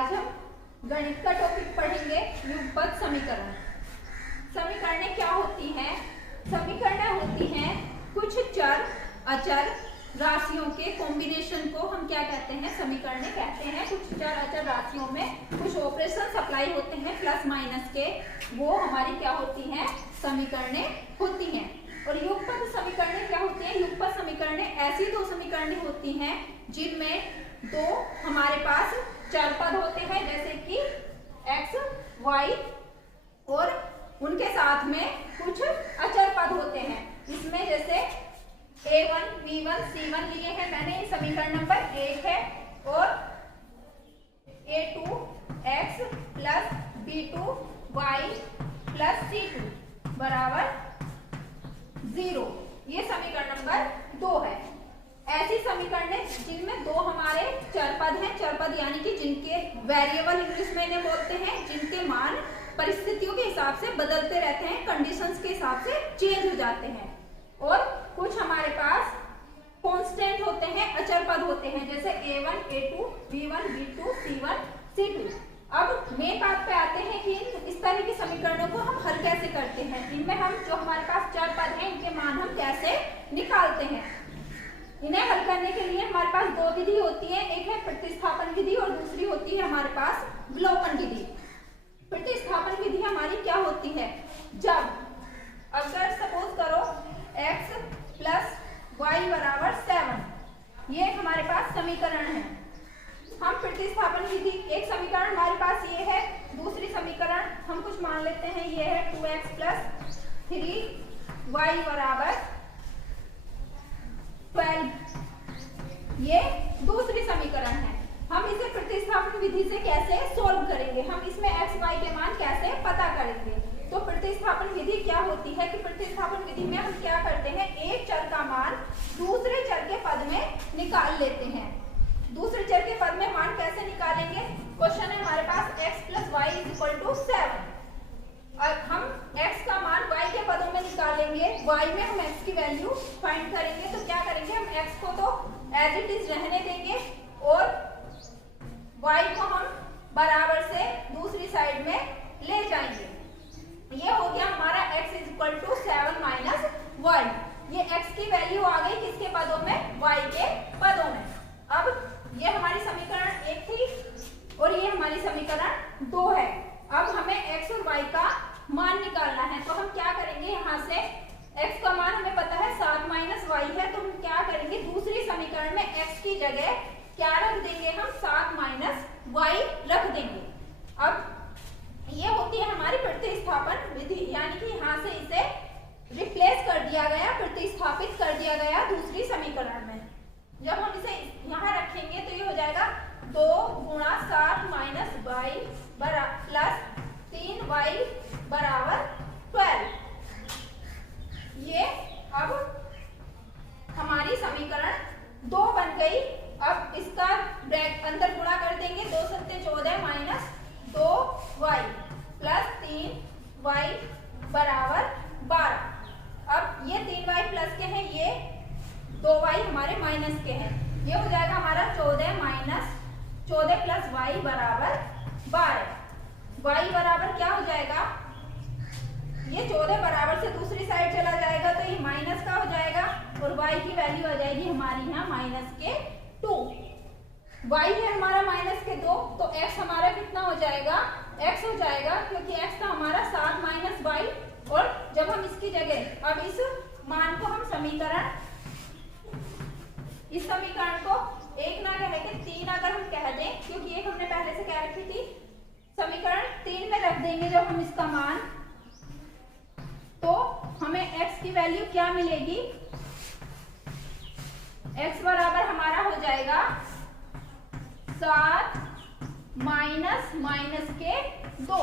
आज हम गणित का टॉपिक पढ़ेंगे, युगपत समीकरण। समीकरणें क्या होती हैं? समीकरणें होती हैं कुछ चर अचर राशियों के कॉम्बिनेशन को हम क्या कहते हैं? समीकरणें कहते हैं। कुछ चर अचर राशियों में कुछ ऑपरेशन अप्लाई होते हैं प्लस माइनस के, वो हमारी क्या होती हैं? समीकरणें होती हैं। और युगपत समीकरणें क्या होती हैं? युगपत समीकरणें ऐसी दो समीकरणें होती हैं जिनमें दो हमारे पास चर पद होते हैं, जैसे कि x, y, और उनके साथ में कुछ अचर पद होते हैं। इसमें जैसे a1, b1, c1 लिए हैं मैंने, ये समीकरण नंबर 1 है। और a2 x plus b2 y plus c2 बराबर 0, ये समीकरण नंबर 2 है। ऐसी समीकरणें जिनमें दो हमारे चर पद हैं, चर पद यानी कि जिनके वेरिएबल इंग्लिश में इन्हें बोलते हैं, जिनके मान परिस्थितियों के हिसाब से बदलते रहते हैं, कंडीशंस के हिसाब से चेंज हो जाते हैं। और कुछ हमारे पास कांस्टेंट होते हैं, अचर पद होते हैं, जैसे a1, a2, b1, b2, c1, c2। अब मेन बात पे आते हैं कि इस तरह की समीकरणों को हम हल कैसे करते हैं। इनमें हम जो हमारे पास चर पद हैं, इनके मान हम कैसे निकालते हैं। इन्हें हल करने के लिए हमारे पास दो विधि होती है, एक है प्रतिस्थापन विधि और दूसरी होती है हमारे पास विलोपन विधि। प्रतिस्थापन विधि हमारी क्या होती है? जब अगर सपोज करो x प्लस वाई बराबर 7, ये हमारे पास समीकरण है। हम प्रतिस्थापन विधि, एक समीकरण हमारे पास ये है, दूसरी समीकरण हम कुछ मान लेते हैं ये है 2x प्लस 3y बराबर 12, ये दूसरी समीकरण है। हम इसे प्रतिस्थापन विधि से कैसे सोल्व करेंगे, हम इसमें x y के मान कैसे पता करेंगे? तो प्रतिस्थापन विधि क्या होती है कि प्रतिस्थापन विधि में हम क्या करते हैं, एक चर का मान दूसरे चर के पद में निकाल लेते हैं। दूसरे चर के पद में मान कैसे निकालेंगे? क्वेश्चन है हमारे पास x plus y is equal to 7। और हम x का मान y के पदों में निकालेंगे, y में हम x की वैल्यू फाइंड करेंगे। तो क्या करेंगे, हम x को तो एज इट इज रहने देंगे और y को हम बराबर से दूसरी साइड में ले जाएंगे। ये हो गया हमारा x is equal to 7 minus 1। ये x की वैल्यू आ गई किसके पदों में? y के पदों में। अब ये हमारी समीकरण 1 थी और ये हमारी समीकरण 2 है। अब हमें x और y का मान निकालना है, तो हम क्या करेंगे, यहाँ से x का मान हमें पता है 7 माइनस y है, तो हम क्या करेंगे, दूसरी समीकरण में x की जगह क्या रख देंगे, हम 7 माइनस y रख देंगे। अब ये होती है हमारी प्रतिस्थापन विधि, यानी कि यहाँ से इसे रिप्लेस कर दिया गया, प्रतिस्थापित कर दिया गया दूसरी समीकरण में। जब हम इसे यहाँ रखेंगे तो ये हो जाएगा 2 गुणा 7 माइनस y प्लस 3y बराबर 12। ये अब हमारी समीकरण 2 बन गई। अब इसका ब्रैकेट अंदर गुणा कर देंगे, 2 सत्ते 14 माइनस 2y प्लस 3y बराबर 12। अब ये 3y प्लस के हैं, ये 2y हमारे माइनस के हैं। ये हो जाएगा हमारा 14 माइनस 14 प्लस y बराबर 12। y बराबर क्या हो जाएगा, ये 14 बराबर से दूसरी साइड चला जाएगा तो ये माइनस का हो जाएगा और y की वैल्यू आ जाएगी हमारी यहाँ माइनस के 2। y है हमारा माइनस के 2, तो x हमारा कितना हो जाएगा, x हो जाएगा, क्योंकि x था हमारा 7 माइनस y। और जब हम इसकी जगह अब इस मान को हम इस समीकरण को 1 ना कह के 3 अगर हम कह दें, क्योंकि एक हमने पहले से क्या रखी थी, समीकरण 3 में रख देंगे जब हम इसका मान, तो हमें x की वैल्यू क्या मिलेगी, x बराबर हमारा हो जाएगा 7 माइनस माइनस के 2,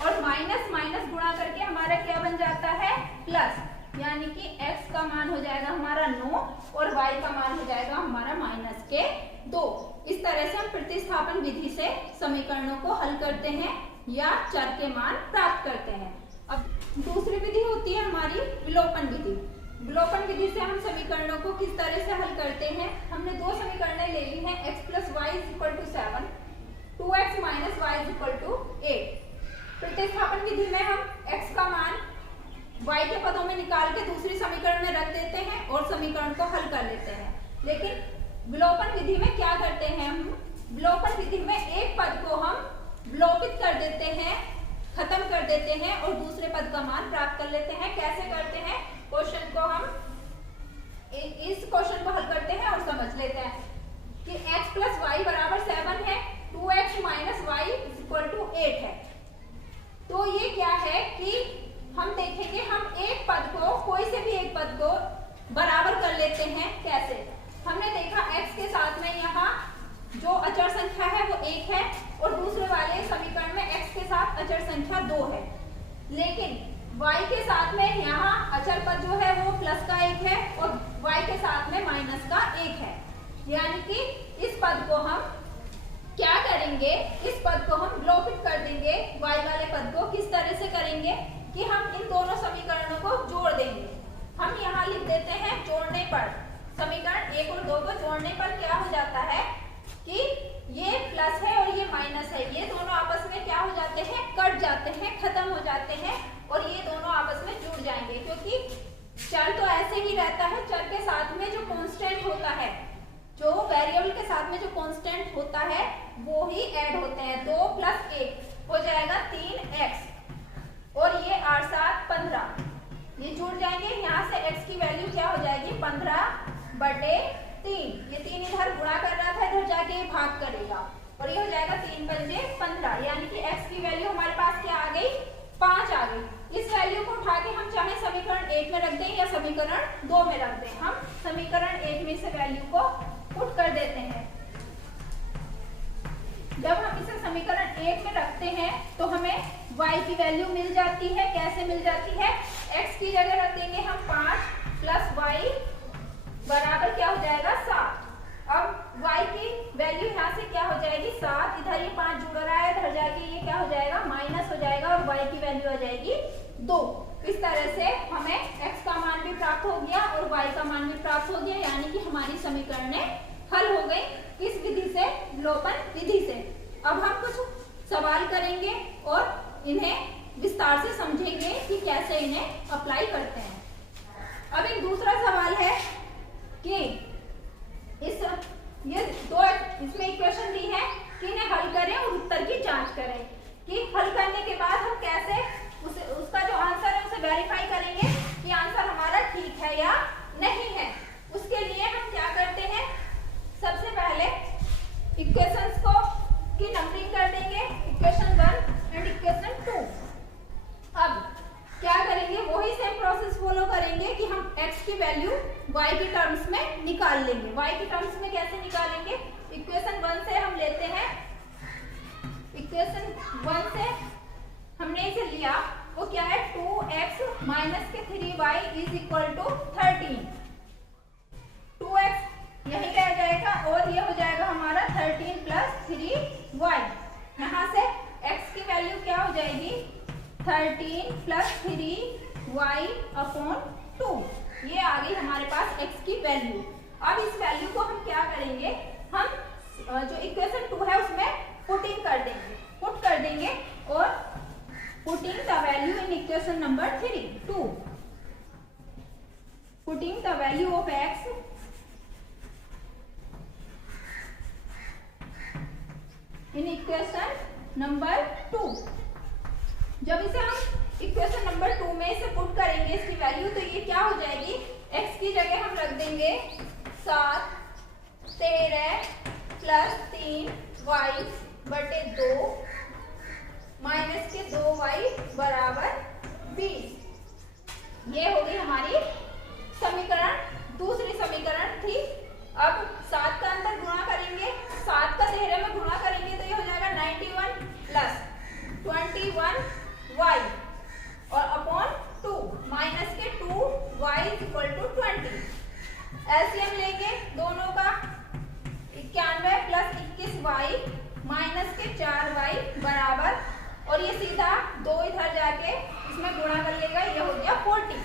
और माइनस माइनस गुणा करके हमारा क्या बन जाता है, प्लस, यानी कि x का मान हो जाएगा हमारा 9 और y का मान हो जाएगा हमारा माइनस के 2। इस तरह से हम प्रतिस्थापन विधि से समीकरणों को हल करते हैं या चर के मान प्राप्त करते हैं। अब दूसरी विधि होती है हमारी विलोपन विधि। विलोपन विधि से हम समीकरणों को किस तरह से हल करते हैं। हमने दो समीकरणें ले ली हैं, x plus y is equal to 7 2x minus y is equal to 8। प्रतिस्थापन विधि में हम x का मान y के पदों में निकाल के दूसरी समीकरण में रख देते हैं और समीकरण को हल कर लेते हैं। लेकिन विलोपन विधि में क्या करते हैं हम? विलोपन विधि में एक पद को हम विलोपित कर देते हैं, खत्म कर देते हैं और दूसरे पद का मान प्राप्त कर लेते हैं। कैसे करते हैं? क्वेश्चन को हम इस क्वेश्चन को हल करते हैं और समझ लेते हैं कि x प्लस वाई बराबर 7 है, 2x minus y is equal to 8 है। तो ये क्या है कि हम देखेंगे, हम एक पद को, कोई से भी एक पद को बराबर कर लेते हैं। कैसे? हमने देखा x के साथ में यहाँ जो अचर संख्या है वो 1 है और दूसरे वाले समीकरण में x के साथ अचर संख्या 2 है। लेकिन y के साथ में यहाँ अचर पद जो है वो प्लस का 1 है और y के साथ में माइनस का 1 है। यानी कि इस पद को हम क्या करेंगे? इस पद को हम विलोपित कर देंगे y वाले पद को। किस तरह से करेंगे कि हम इन दोनों समीकरणों को जोड़ देंगे। हम यहाँ लिख देते हैं जोड़ने पर, समीकरण 1 और 2 को जोड़ने पर क्या हो जाता है कि ये प्लस है और ये माइनस है, ये दोनों आपस में क्या हो जाते हैं? कट जाते हैं, खत्म हो जाते हैं और ये दोनों आपस में जुड़ जाएंगे। क्योंकि चर तो ऐसे ही रहता है, चर के साथ में जो कांस्टेंट होता है, जो वेरिएबल के साथ में जो कांस्टेंट होता है वो ही ऐड होते हैं। 2 प्लस 1 हो जाएगा 3x और ये 8 7 15, ये जुड़ जाएंगे। यहाँ से x की वैल्यू क्या हो जाएगी? 15/3। ये 3 इधर गुणा कर रहा था, इधर जाके ये भाग करेगा और ये हो जाएगा 3 पंजे 15। यानी कि x की वैल्यू हमारे पास क्या आ गई? 5 आ गई। इस वैल्यू को उठा के हम चाहे समीकरण 1 में रख दें या समीकरण 2 में रख दें। हम समीकरण 1 में से वैल्यू को पुट कर देते हैं। जब हम इसे समीकरण 1 में रखते हैं तो हमें y की वैल्यू मिल जाती है। कैसे मिल जाती है? x की जगह रख देंगे हम 5 प्लस y बराबर क्या हो जाएगा? 7। अब y की वैल्यू यहाँ से क्या हो जाएगी? 7। इधर ये 5 जुड़ रहा है, इधर जाके ये क्या हो जाएगा? माइनस हो जाएगा और y की वैल्यू आ जाएगी 2। इस तरह से हमें x का मान भी प्राप्त हो गया और y का मान भी प्राप्त हो गया। यानी कि हमारी समीकरणें हल हो गई। किस विधि से? विलोपन विधि से। अब हम कुछ सवाल करेंगे और इन्हें विस्तार से समझेंगे कि कैसे इन्हें अप्लाई करते हैं। अब एक दूसरा सवाल है कि इसमें इक्वेशन दी है कि इन्हें हल करें और उत्तर की जांच करें कि हल करने के बाद हम कैसे उसका जो आंसर है उसे वेरीफाई करेंगे कि आंसर हमारा ठीक है या नहीं है। उसके लिए हम क्या करते हैं? सबसे पहले इक्वेशंस को की नंबरिंग कर देंगे, इक्वेशन 1 एंड इक्वेशन 2। अब क्या करेंगे? वही सेम प्रोसेस फॉलो करेंगे कि हम x की वैल्यू y के टर्म्स में निकाल लेंगे। y के टर्म्स में कैसे निकालेंगे? इक्वेशन 1 से हम लेते हैं, इक्वेशन 1 से हमने इसे लिया, वो क्या है? 2x माइनस के 3y is equal to 13। 2x यही रह जाएगा और ये हो जाएगा हमारा 13 प्लस 3y। यहाँ से x की वैल्यू क्या हो जाएगी? 13 प्लस 3y अपॉन 2। ये आ गई हमारे पास x की वैल्यू। अब इस वैल्यू को हम क्या करेंगे? हम जो इक्वेशन 2 है उसमें पुट कर देंगे और putting the value in equation number 3 2 putting the value of x in equation number 2। जब इसे हम इक्वेशन नंबर 2 में इसे पुट करेंगे इसकी वैल्यू, तो ये क्या हो जाएगी? x की जगह हम रख देंगे 7 13 प्लस 3y बटे 2 माइनस के 2y बराबर 20। ये होगी हमारी समीकरण, दूसरी समीकरण थी। अब 7 का अंदर गुणा करेंगे, 7 का 13 में गुणा करेंगे तो ये हो जाएगा 91 प्लस 21y और अपॉन 2 माइनस के 2y इक्वल टू 20। एलसीएम लेंगे दोनों का, 91 प्लस 21y माइनस के 4y बराबर, और ये सीधा 2 इधर जाके इसमें गुणा कर लेगा, ये हो गया 40।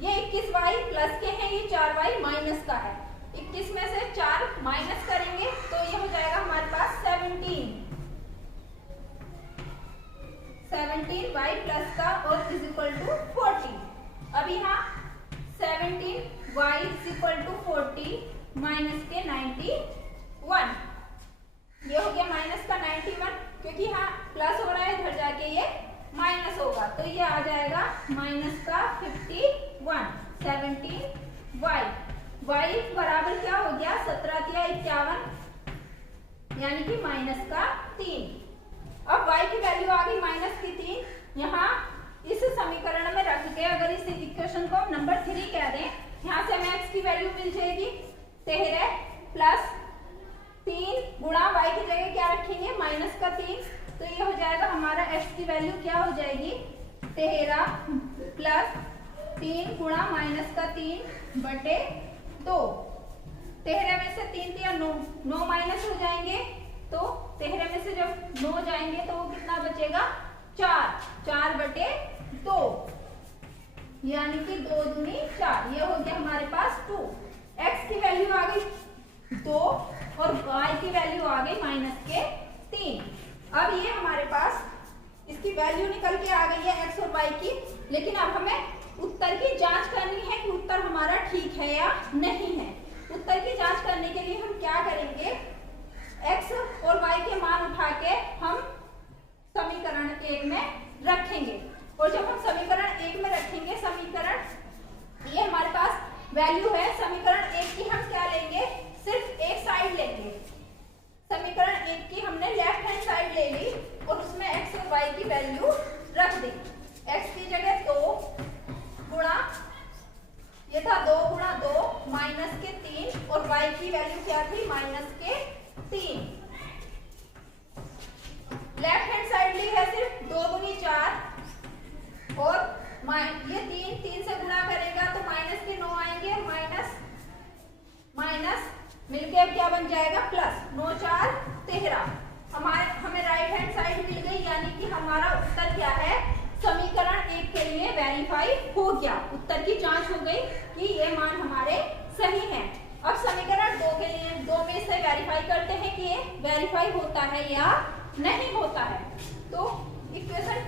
ये 21y प्लस के हैं, ये 4y माइनस का है। 21 में से 4 माइनस करेंगे तो ये हो जाएगा हमारे पास 17। 17y प्लस का और इज इक्वल टू 40। अब यहाँ 17y is equal to 40 minus के 91, ये हो गया माइनस का 91, क्योंकि यहाँ प्लस हो रहा है इधर जाके ये माइनस होगा, तो ये आ जाएगा माइनस का 51। 17y y बराबर क्या हो गया 17 या 51, यानी कि माइनस का 3। अब y की वैल्यू आ गई माइनस की 3, यहाँ इस समीकरण में रख के अगर इस इक्वेशन को हम नंबर 3 कह दें, यहाँ से हमें x की वैल्यू मिल जाएगी 13 प्लस 3 गुणा y की जगह क्या रखेंगे माइनस का 3, तो ये हो जाएगा हमारा x की वैल्यू क्या हो जाएगी 13 प्लस 3 गुणा माइनस का 3 बटे 2। 13 में से 3 दिया 9 माइनस हो जाएंगे, तो 13 में से जब 9 जाएंगे तो वो कितना बचेगा 4 बटे 2, यानी कि 2 दूनी 4, ये हो गया हमारे पास 2। x की वैल्यू आ गई 2 और y की वैल्यू आ गई माइनस के 3। अब ये हमारे पास इसकी वैल्यू निकल के आ गई है x और y की, लेकिन अब हमें उत्तर की जांच करनी है कि उत्तर हमारा ठीक है या नहीं है। उत्तर की जांच करने के लिए हम क्या करेंगे, x और y के मान उठा के हम समीकरण 1 में रखेंगे, और जब हम समीकरण 1 में रखेंगे, समीकरण ये हमारे पास वैल्यू है, समीकरण 1 की हम क्या लेंगे, सिर्फ एक साइड लेंगे। समीकरण 1 की हमने लेफ्ट हैंड साइड ले ली और उसमें x और y की वैल्यू रख दी। x की जगह 2 गुणा, ये था 2 गुणा 2 माइनस के 3, और y की वैल्यू क्या थी माइनस के 3। लेफ्ट हैंड साइड ली है सिर्फ 2 दूनी 4, और ये 3 से गुणा करेगा तो माइनस के 9 आएंगे, माइनस मिलके अब क्या बन जाएगा प्लस, 9 4 13। हमें राइट हैंड साइड मिल गई, यानी कि हमारा उत्तर क्या है, समीकरण 1 के लिए वेरीफाई हो गया, उत्तर की जांच हो गई कि ये मान हमारे सही हैं। अब समीकरण 2 के लिए 2 में से वेरीफाई करते हैं कि ये वेरीफाई होता है या नहीं होता है। तो इक्वेशन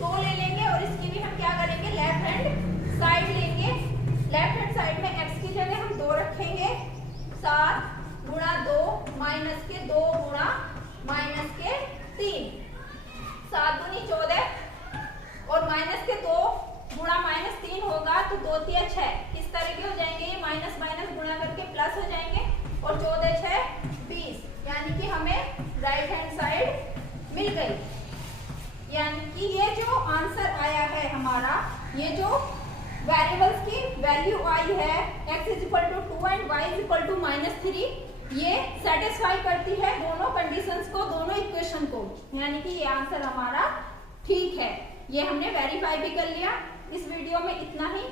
2 ले लेंगे और इसकी भी हम क्या करेंगे, लेफ्ट हैंड साइड लेंगे। लेफ्ट हैंड साइड में x की जगह हम 2 रखेंगे, 7 गुणा 2 माइनस के 2 गुणा माइनस के 3, 7 दूनी 14, और माइनस के 2 गुणा माइनस 3 होगा तो 2 3 6, इस तरह के हो जाएंगे, ये माइनस माइनस गुणा करके प्लस हो जाएंगे, और 14 6 20, यानी कि हमें राइट हैंड साइड मिल गई। यानी कि ये जो आंसर आया है हमारा, ये जो वेरिएबल्स की वैल्यू आई है x is equal to 2 and y is equal to -3, ये सेटिस्फाई करती है दोनों कंडीशंस को, दोनों इक्वेशन को, यानी कि ये आंसर हमारा ठीक है। ये हमने वेरीफाई भी कर लिया। इस वीडियो में इतना ही।